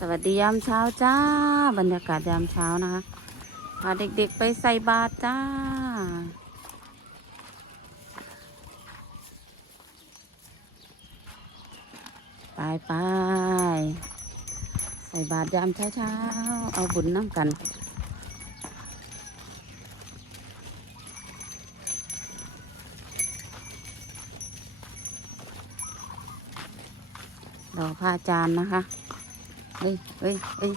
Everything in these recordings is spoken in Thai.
สวัสดียามเช้าจ้า บรรยากาศยามเช้านะคะพาเด็กๆไปใส่บาตรจ้า ไปไปใส่บาตรยามเช้าเช้าเอาบุญน้ำกันรอพระอาจารย์นะคะ ฮ้ยเฮ้ยเฮ้ย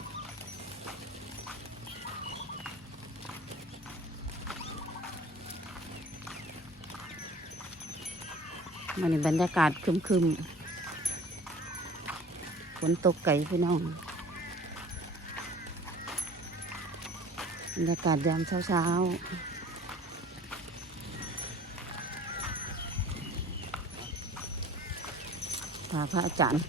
มันบรรยากาศครึมๆฝนตกไก่พี่น้อง บรรยากาศยามเช้าๆพาพระอาจารย์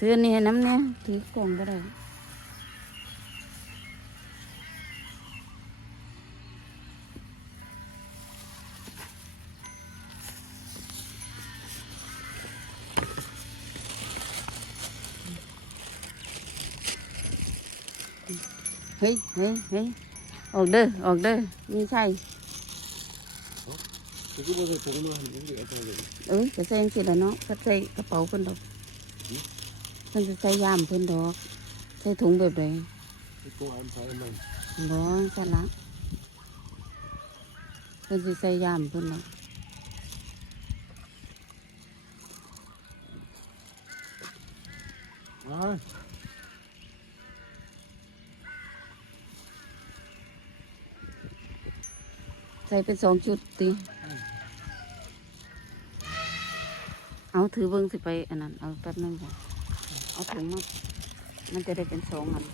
ถือนี่ให้น้ำเนี่ยถือกล่องก็ได้เฮ้ยเฮ้ยเฮ้ยออกเด้อ ออกเด้อนี่ใช่เออจะใส่ยังสิละเนาะก็ใส่กระเป๋าคนดอก เพิ่นจะใช้ยามเพื่อนดอกใช้ถุงแบบใดที่อกใส่ละเพิ่นจะใช้ยามเพื่นเนาะใส่เป็นสองจุดตีเอาถือเบิ้งสิไปอันนั้น เอาแป๊บนึงก่อน เอาถุงมามันจะได้เป็นสองอัน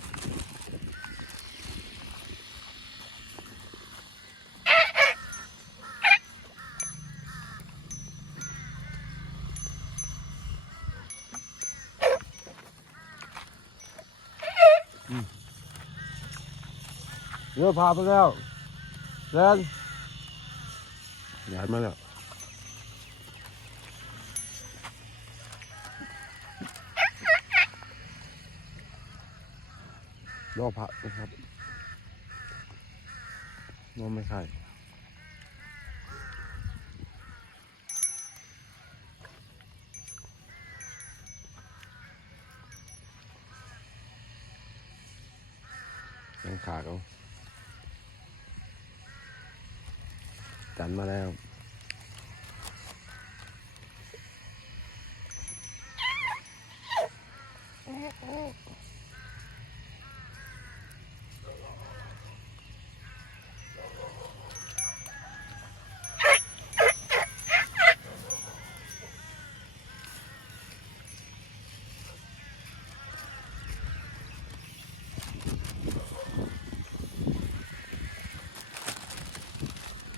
เดี๋ยวพาไปแล้วเดินย้ายมาแล้ว รอพระนะครับรอไม่ใช่ยังขาเขาจันมาแล้วนู้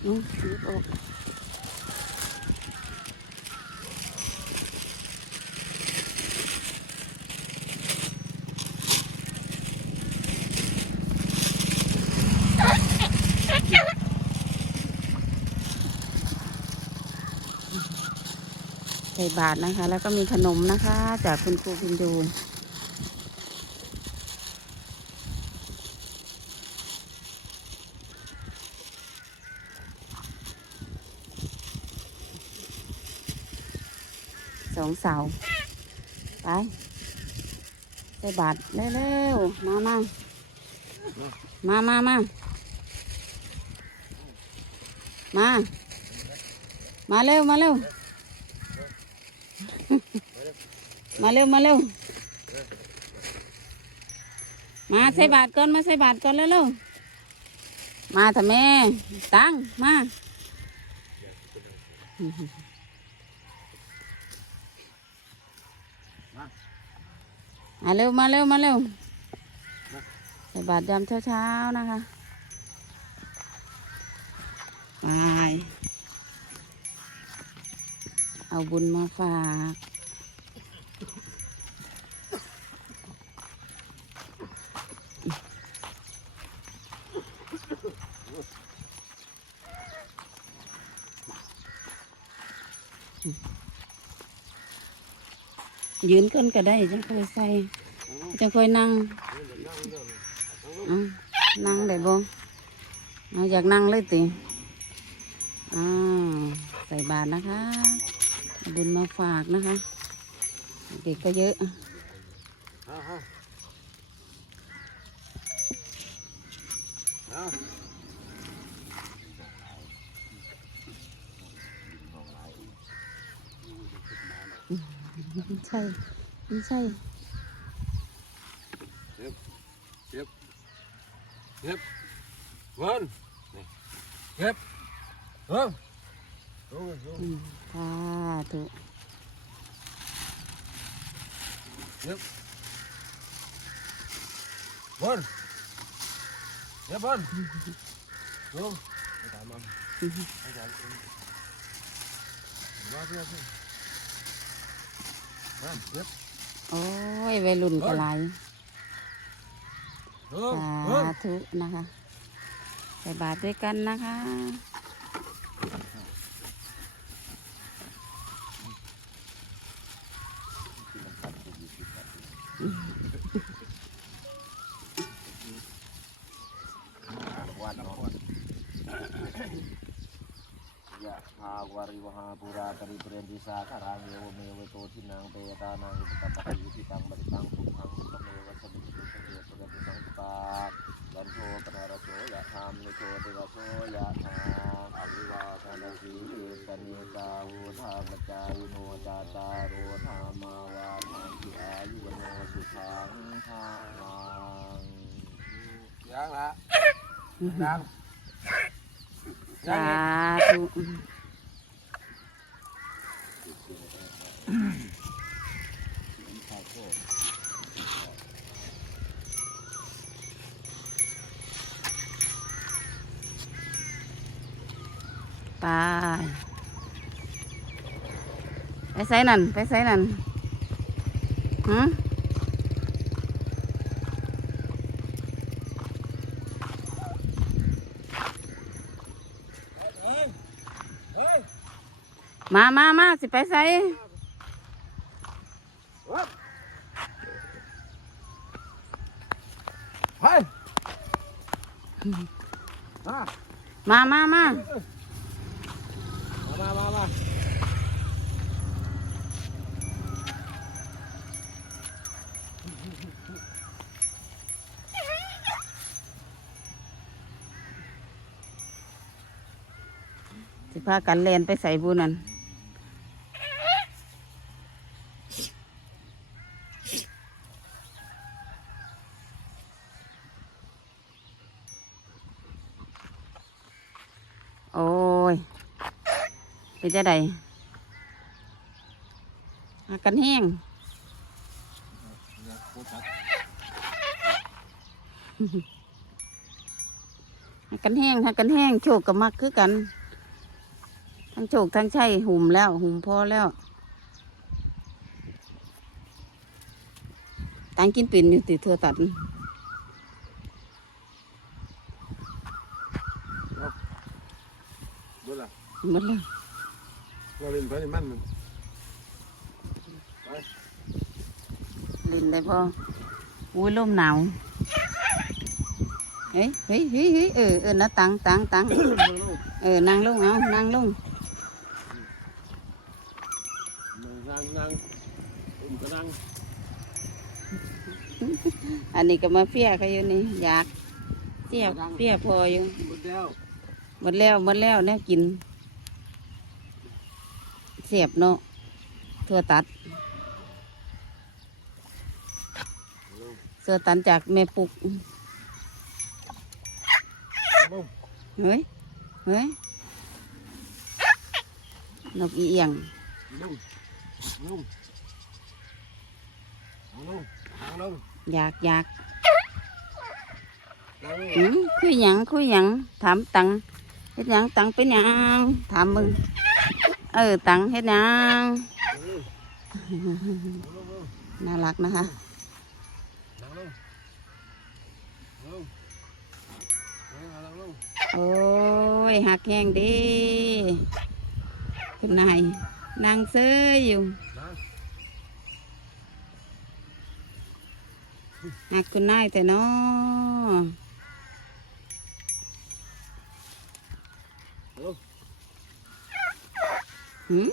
นถือออกใส่บาทนะคะ แล้วก็มีขนมนะคะ จากคุณครูพินดู องเสาไปใส่บาทเร็วๆมามามามามามา มาเร็ว มาเร็ว มาเร็ว มาเร็ว มาใส่บาทก่อน มาใส่บาทก่อนเร็วๆมาเถอะแม่ ตังมา มาเร็วมาเร็วมาเร็วใส่บาทยามเช้าๆนะคะไปเอาบุญมาฝากยืนขึ้นก็ได้จังเคยใส่ จังค่อยนั่งนั่งได้บ่เอาอยากนั่งเลยติอ่าใส่บาตรนะคะ บุญมาฝากนะคะ เด็กก็เยอะไม่ใช่ไม่ใช่ เก็บ เก็บเก็บเงินนี่เก็บเงินลงเลยลงอืมสาธุเงินเงินเก็บเงินลงไปตามมันไปตามมันมาเพื่อนเพื่อนมาเก็บโอ้ยวัยรุ่นก็หลายลง สาธุนะคะใส่บาตรด้วยกันนะคะวันนาะ ยะภาวริวหาปุราปริเปรนติสาคารังเอวเมวโตทินังเปตานังอิปตะปะอิทิตังบริตังตุมังสุตเมวสมิตุสเกปะติสังตาลันโทปนารโสยะธรรมนิโชติระโสยะธาอวิวาทานาสีสนิกาหูธรรมจายโนจาตาโรธรรมาวาทานติอายุวโนสุขังภาลังยังละยัง สาธุไปไปใส่นั่น ไปใส่นั่นหืม เฮ้ย เฮ้ย มามามาสิไปใส่เฮ้ยมามามามามามามามาสิพากันเล่นไปใส่บุญนั่นโอ้ย เป็นจะไดหากันแห้งหากันแห้งหากันแห้งโชคกับมักคือกัน ทั้งโชคทั้งใช่หุ่มแล้วหุ่มพอแล้วตังกินปิ่นอยู่ติดทั่วตัดเบื่อละหมดแล้ วเราเล่นไปในมันมันลินได้พออุ้ยลมหนาว เฮ้ยเฮ้ยเฮ้ยเฮ้ยเออเออนะตังตังตังเออนั่งลงเอานั่งลงนั่งนั่งอุ้มก็นั่งอันนี้ก็มาเฟียเขาอยู่นี่อยากเฟียเฟียพออยู่หมดแล้วหมดแล้วหมดแล้วแน่กิน เสียบเนาะทั่วตัดเสื้อตันจากแม่ปุกเฮ้ยเฮ้ยนกอีเอียงอยากอยากคุยหยังคุยหยังถามตังเฮ็ดหยังตังเป็นหยังถามมึง เออ ตังเฮ็ดยังน่ารักนะคะโอ้ยหักแห้งดีคุณนายนางเซยออยู่หักคุณนายแต่นาะ ลง หืม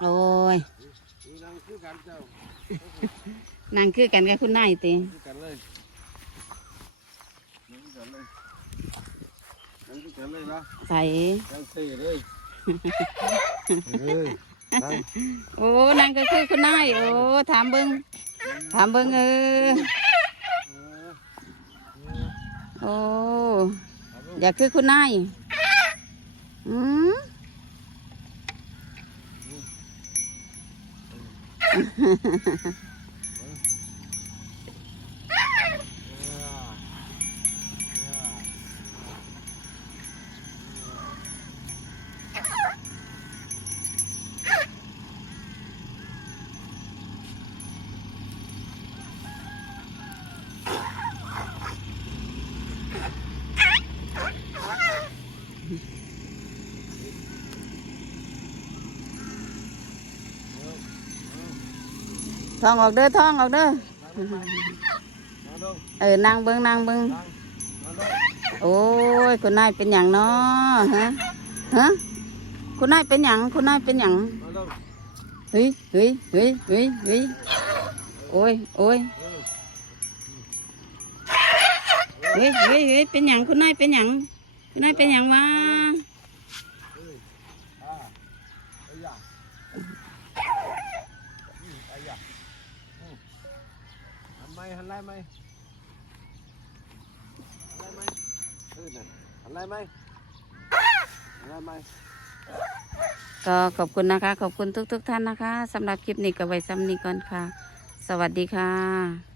โอ้ยนั่งคือกันเจ้านั่งคือกันกับคุณนายติคือกันเลยนั่งคือกันเลยนั่งคือกันเลยนะใส่นั่งเซ่เลยเฮ้ยนั่ง โอ้นั่งก็คือคุณนายโอ้ถามเบิ้งถามเบิ้งเออโอ้อยากคือคุณนายอืม ทองออกเด้อทองออกเด้อเออนั่งเบิ้งนั่งเบิ้งโอ้ยคุณนายเป็นอย่างเนาะฮะฮะคุณนายเป็นอย่างคุณนายเป็นอย่างนั่งลงเฮ้ยเฮ้ยเฮ้ยเฮ้ยเฮ้ยโอ้ยโอ้ยเฮ้ยเฮ้ยเฮ้ยเป็นอย่างคุณนายเป็นอย่างคุณนายเป็นอย่างวะ อ่าไอ้ยาอืมไอ้ยาอืมหัน ไหมหันไรไหมหันไรไหมเออนั่นหันไรไหมอะไรไหมก็ขอบคุณนะคะ ขอบคุณทุก ๆ ท่านนะคะสำหรับคลิปนี้ก็ไว้ซ้ำนี้ก่อนค่ะ สวัสดีค่ะ